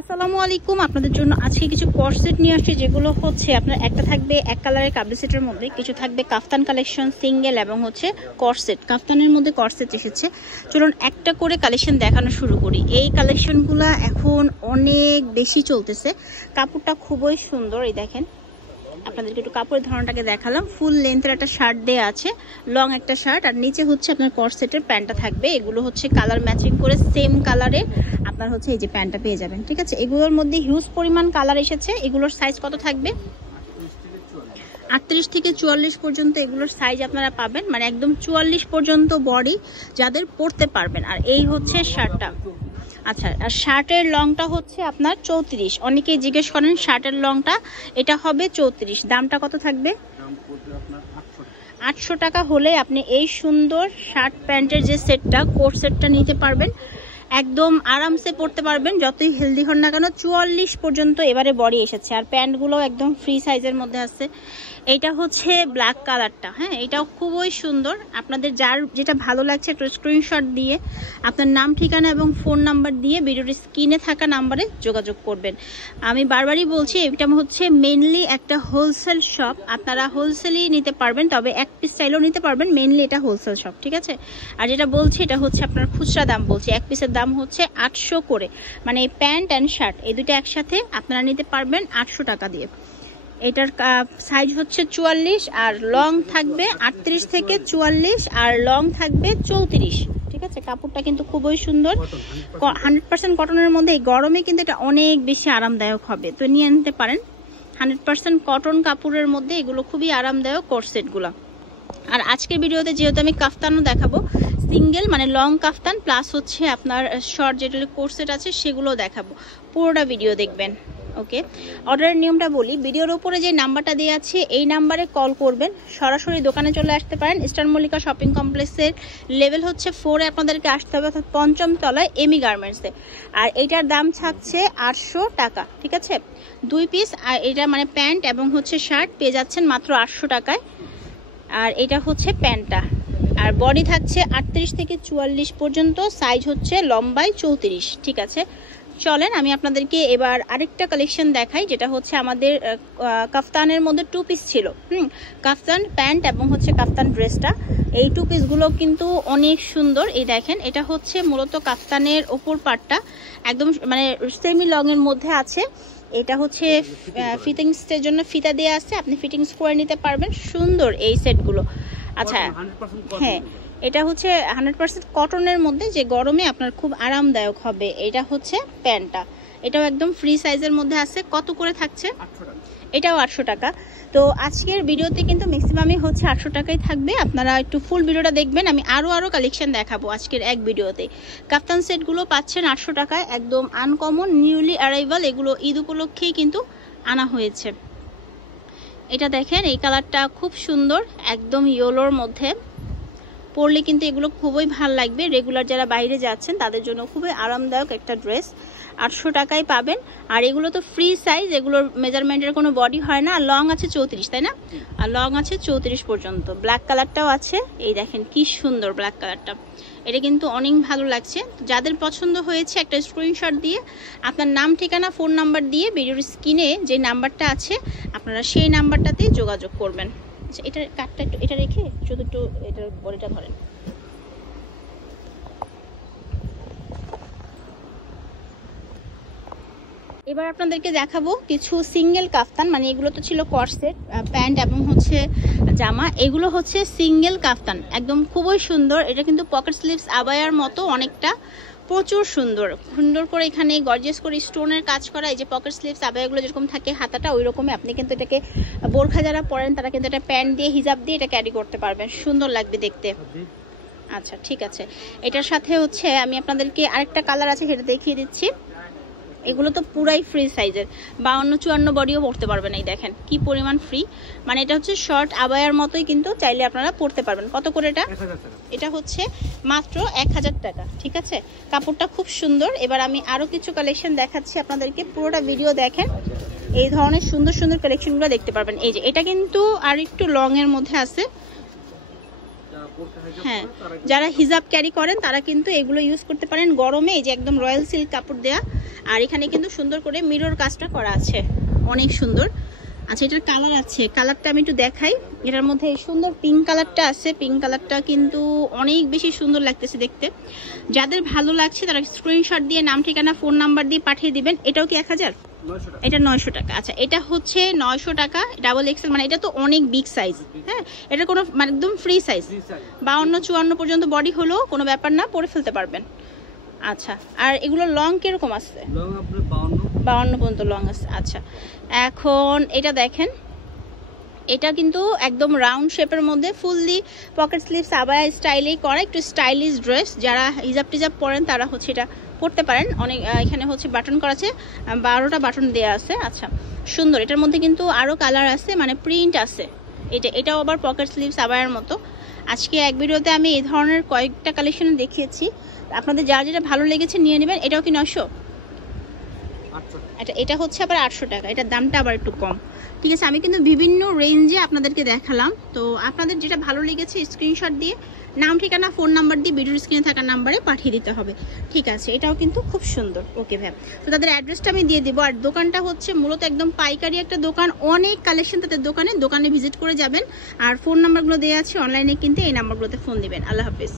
আসসালামু আলাইকুম। আপনাদের জন্য আজকে কিছু কোর্স সেট নিয়ে আসছি, যেগুলো হচ্ছে আপনার একটা থাকবে এক কালারের কাবলি সেটের মধ্যে, কিছু থাকবে কাফতান কালেকশন সিঙ্গেল এবং হচ্ছে কোর্স সেট। কাফতানের মধ্যে কোর্স সেট এসেছে। চলুন একটা করে কালেকশন দেখানো শুরু করি। এই কালেকশনগুলো এখন অনেক বেশি চলতেছে, কাপড়টা খুবই সুন্দর। এই দেখেন, আপনাদেরকে একটু কাপড়ের ধরনটাকে দেখালাম। ফুল লেন্থের একটা শার্ট দেয়া আছে, লং একটা শার্ট, আর নিচে হচ্ছে আপনার কোর্স সেটের প্যান্টটা থাকবে। এগুলো হচ্ছে কালার ম্যাচিং করে সেম কালারের আপনার হচ্ছে এই যে প্যান্টটা পেয়ে যাবেন, ঠিক আছে। এগুলোর মধ্যে হিউজ পরিমাণ কালার এসেছে। এগুলোর সাইজ কত থাকবে? 38 থেকে 44 পর্যন্ত এগুলোর সাইজ আপনারা পাবেন, মানে একদম 44 পর্যন্ত বডি যাদের পরতে পারবেন। আর এই হচ্ছে শার্টটা। আচ্ছা, আর শার্টের লংটা হচ্ছে আপনার 34। অনেকেই জিজ্ঞেস করেন শার্টের লংটা, এটা হবে 34। দামটা কত থাকবে? 800 টাকা হলে আপনি এই সুন্দর শার্ট প্যান্টের যে সেটটা, কোট সেটটা নিতে পারবেন। একদম আরামসে পরতে পারবেন, যতই হেলদি হন না কেন। 44 পর্যন্ত এবারে বডি এসেছে, আর প্যান্টগুলো একদম ফ্রি সাইজের মধ্যে আছে। এইটা হচ্ছে ব্ল্যাক কালারটা, হ্যাঁ, এটাও খুবই সুন্দর। আপনাদের যার যেটা ভালো লাগছে একটু স্ক্রিনশট দিয়ে আপনার নাম, ঠিকানা এবং ফোন নাম্বার দিয়ে ভিডিওর স্ক্রিনে থাকা নাম্বারে যোগাযোগ করবেন। আমি বারবারই বলছি, এটা হচ্ছে মেইনলি একটা হোলসেল শপ, আপনারা হোলসেলই নিতে পারবেন, তবে এক পিস চাইলেও নিতে পারবেন। মেইনলি এটা হোলসেল শপ, ঠিক আছে। আর যেটা বলছি এটা হচ্ছে আপনার খুচরা দাম বলছি, এক পিসের দাম হচ্ছে 800 করে, মানে প্যান্ট অ্যান্ড শার্ট এই দুটো একসাথে আপনারা নিতে পারবেন 800 টাকা দিয়ে। এটার সাইজ হচ্ছে 44 আর লং থাকবে 38 থেকে 44 আর লং থাকবে 34, ঠিক আছে। কাপড়টা কিন্তু খুবই সুন্দর, 100% কটনের মধ্যে। এই গরমে কিন্তু এটা অনেক বেশি আরামদায়ক হবে, তো নিয়ে নিতে পারেন। 100% কটন কাপড়ের মধ্যে এগুলো খুবই আরামদায়ক কোট সেটগুলো। আর আজকের ভিডিওতে যেহেতু আমি কাফতানও দেখাবো, সিঙ্গেল মানে লং কাফতান প্লাস হচ্ছে আপনার শর্ট যেগুলো কোট সেট আছে সেগুলো দেখাবো, পুরোটা ভিডিও দেখবেন। ওকে, অর্ডারের নিয়মটা বলি। ভিডিওর উপরে যে নাম্বারটা দেওয়া আছে এই নাম্বারে কল করবেন, সরাসরি দোকানে চলে আসতে পারেন। ইস্টার্ন মল্লিকা শপিং কমপ্লেক্সের লেভেল হচ্ছে 4-এ আপনাদেরকে আসতে হবে, অর্থাৎ 5ম তলায় এমি গার্মেন্টসে। আর এইটার দাম থাকছে 800 টাকা, ঠিক আছে। 2 পিস, আর এটা মানে প্যান্ট এবং হচ্ছে শার্ট পেয়ে যাচ্ছেন মাত্র 800 টাকায়। আর এটা হচ্ছে প্যান্টটা, আর বডি থাকছে 38 থেকে 44 পর্যন্ত, সাইজ হচ্ছে লম্বায় 34, ঠিক আছে। চলেন আমি আপনাদেরকে এবার আরেকটা কালেকশন দেখাই, যেটা হচ্ছে আমাদের কাফতানের মধ্যে 2 পিস ছিল। কাফতান প্যান্ট এবং হচ্ছে কাফতান ড্রেসটা, এই 2 পিসগুলো কিন্তু অনেক সুন্দর। এই দেখেন, এটা হচ্ছে মূলত কাফতানের ওপর পার্টটা একদম মানে সেমি লং এর মধ্যে আছে। এটা হচ্ছে ফিটিংসের জন্য ফিতা দেওয়া আছে, আপনি ফিটিংস করে নিতে পারবেন। সুন্দর এই সেটগুলো। আচ্ছা, হ্যাঁ, এটা হচ্ছে 100% কটনের মধ্যে, যে গরমে আপনার খুব আরামদায়ক হবে। এটা হচ্ছে প্যান্টটা, এটাও একদম ফ্রি সাইজের মধ্যে আছে। কত করে থাকছে? 800 টাকা। এটাও 800 টাকা। তো আজকের ভিডিওতে কিন্তু ম্যাক্সিমামই হচ্ছে 800 টাকাই থাকবে। আপনারা একটু ফুল ভিডিওটা দেখবেন, আমি আরো কালেকশন দেখাবো আজকের এক ভিডিওতে। কাফতান সেটগুলো পাচ্ছেন 800 টাকায়, একদম আনকমন, নিউলি অ্যারাইভাল। এগুলো ঈদ উপলক্ষেই কিন্তু আনা হয়েছে। এটা দেখেন, এই কালারটা খুব সুন্দর, একদম ইয়েলোর মধ্যে। পরলে কিন্তু এগুলো খুবই ভাল লাগবে। রেগুলার যারা বাইরে যাচ্ছেন তাদের জন্য খুবই আরামদায়ক একটা ড্রেস, 800 টাকায় পাবেন। আর এগুলো তো ফ্রি সাইজ, এগুলোর মেজারমেন্টের কোনো বডি হয় না। আর লং আছে 34, তাই না? আর লং আছে 34 পর্যন্ত। ব্ল্যাক কালারটাও আছে, এই দেখেন কি সুন্দর ব্ল্যাক কালারটা, এটা কিন্তু অনেক ভালো লাগছে। যাদের পছন্দ হয়েছে একটা স্ক্রিনশট দিয়ে আপনার নাম, ঠিকানা, ফোন নাম্বার দিয়ে ভিডিওর স্ক্রিনে যে নাম্বারটা আছে আপনারা সেই নাম্বারটাতেই যোগাযোগ করবেন। এটার কাটটা একটু এটা রেখে শুধু একটু এটার বডিটা ধরেন। এবার আপনাদেরকে দেখাবো কিছু সিঙ্গেল কাফতান, মানে এগুলো তো ছিল কর্সেট প্যান্ট এবং হচ্ছে জামা, এগুলো হচ্ছে সিঙ্গেল কাফতান, একদম খুবই সুন্দর। এটা কিন্তু পকেট স্লিভস আবায়ার মতো অনেকটা, প্রচুর সুন্দর সুন্দর করে এখানে গর্জিয়াস করে স্টোনের কাজ করা। এই যে পকেট স্লিভস আবায়াগুলো যেরকম থাকে হাতাটা ওই রকমই, আপনি কিন্তু এটাকে বোরখা যারা পরেন তারা কিন্তু এটা প্যান্ট দিয়ে হিজাব দিয়ে এটা ক্যারি করতে পারবেন, সুন্দর লাগবে দেখতে। আচ্ছা, ঠিক আছে। এটার সাথে হচ্ছে আমি আপনাদেরকে আরেকটা কালার আছে সেটা দেখিয়ে দিচ্ছি। এগুলো তো পুরাই ফ্রি সাইজের, 52-54 বডিও পরতে পারবেন। এই দেখেন কি পরিমাণ ফ্রি, মানে এটা হচ্ছে শর্ট আবায়ার মতোই, কিন্তু চাইলে আপনারা পরতে পারবেন। কত করে এটা? এটা হচ্ছে মাত্র 1000 টাকা, ঠিক আছে। কাপড়টা খুব সুন্দর। এবার আমি আরো কিছু কালেকশন দেখাচ্ছি আপনাদেরকে, পুরোটা ভিডিও দেখেন। এই ধরনের সুন্দর সুন্দর কালেকশনগুলো দেখতে পারবেন। এই যে এটা কিন্তু আর একটু লং এর মধ্যে আছে, হ্যাঁ, যারা হিজাব ক্যারি করেন তারা কিন্তু এগুলো ইউজ করতে পারেন গরমে। এই যে একদম রয়্যাল সিল্ক কাপড় দেয়া, আর এখানে কিন্তু সুন্দর করে মিরর কাজটা করা আছে, অনেক সুন্দর। আচ্ছা, এটার কালার আছে, কালারটা আমি একটু দেখাই। এটার মধ্যে এই সুন্দর পিঙ্ক কালারটা আছে, পিঙ্ক কালারটা কিন্তু অনেক বেশি সুন্দর লাগতেছে দেখতে। যাদের ভালো লাগছে তারা স্ক্রিনশট দিয়ে নাম, ঠিকানা, ফোন নাম্বার দিয়ে পাঠিয়ে দিবেন। এটাও কি 1000? এটা 900 টাকা। আচ্ছা, এটা হচ্ছে 900 টাকা, ডাবল এক্সেল, মানে এটা তো অনেক বিগ সাইজ। হ্যাঁ, এটা কোনো মানে একদম ফ্রি সাইজ, 52-54 পর্যন্ত বডি হলো কোনো ব্যাপার না, পরে ফেলতে পারবেন। আচ্ছা, আর এগুলো লং কিরকম আছে? লং আপনার 52 পর্যন্ত লং আছে। আচ্ছা, এখন এটা দেখেন, এটা কিন্তু একদম রাউন্ড শেপের মধ্যে ফুললি পকেট স্লিভস আবায়া স্টাইলেই করা, একটু স্টাইলিশ ড্রেস। যারা হিজাব টিজাব পরেন তারা হচ্ছে এটা পরতে পারেন। অনেক এখানে হচ্ছে বাটন করা আছে, 12টা বাটন দেওয়া আছে। আচ্ছা, সুন্দর। এটার মধ্যে কিন্তু আরও কালার আছে, মানে প্রিন্ট আছে। এটাও আবার পকেট স্লিভস আবায়ার মতো। আজকে এক ভিডিওতে আমি এই ধরনের কয়েকটা কালেকশন দেখিয়েছি, আপনাদের যার যেটা ভালো লেগেছে নিয়ে নেবেন। এটাও কি 900? এটা হচ্ছে আবার 800 টাকা, এটার দামটা আবার একটু কম। ঠিক আছে, আমি কিন্তু বিভিন্ন রেঞ্জে আপনাদেরকে দেখালাম। তো আপনাদের যেটা ভালো লেগেছে স্ক্রিনশট দিয়ে নাম, ঠিকানা, ফোন নাম্বার দিয়ে ভিডিওর স্ক্রিনে থাকা নাম্বারে পাঠিয়ে দিতে হবে। ঠিক আছে, এটাও কিন্তু খুব সুন্দর। ওকে ভাই, তো তাদের অ্যাড্রেসটা আমি দিয়ে দেবো। আর দোকানটা হচ্ছে মূলত একদম পাইকারি একটা দোকান, অনেক কালেকশন তাদের দোকানে ভিজিট করে যাবেন। আর ফোন নাম্বারগুলো দেওয়া আছে, অনলাইনে কিনতে এই নাম্বারগুলোতে ফোন দিবেন। আল্লাহ হাফিজ।